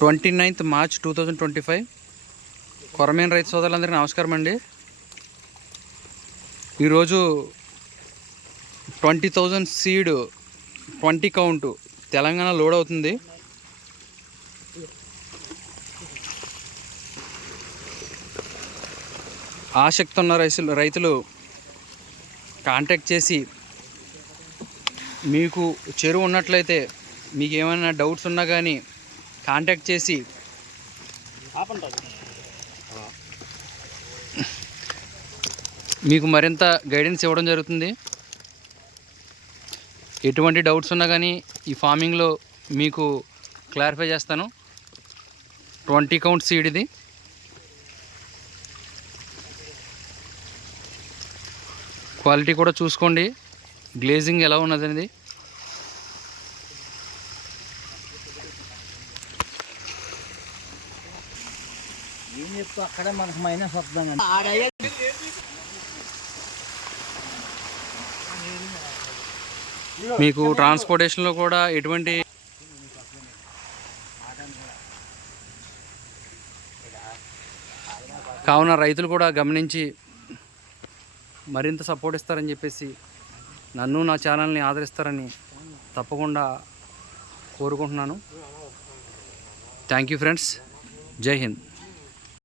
29th March 2025. కొరమేను రైతు సోదరులందరికీ నమస్కారం అండి. ఈరోజు 20,000 సీడ్ 20 కౌంట్ తెలంగాణ లోడ్ అవుతుంది. ఆసక్తి ఉన్న రైతులు కాంటాక్ట్ చేసి మీకు చెరువు ఉన్నట్లయితే మీకు ఏమైనా డౌట్స్ ఉన్నా కానీ కాంటాక్ట్ చేసి మీకు మరింత గైడెన్స్ ఇవ్వడం జరుగుతుంది. ఎటువంటి డౌట్స్ ఉన్నా కానీ ఈ ఫార్మింగ్లో మీకు క్లారిఫై చేస్తాను. 20 కౌంట్ సీడ్ ఇది. క్వాలిటీ కూడా చూసుకోండి, గ్లేజింగ్ ఎలా ఉన్నది అనేది. అక్కడ మనకు మైనస్ వస్తుంది. మీకు ట్రాన్స్పోర్టేషన్లో కూడా ఎటువంటి కావున రైతులు కూడా గమనించి మరింత సపోర్ట్ ఇస్తారని చెప్పేసి నన్ను నా ఛానల్ని ఆదరిస్తారని తప్పకుండా కోరుకుంటున్నాను. Thank you friends. జై హింద్.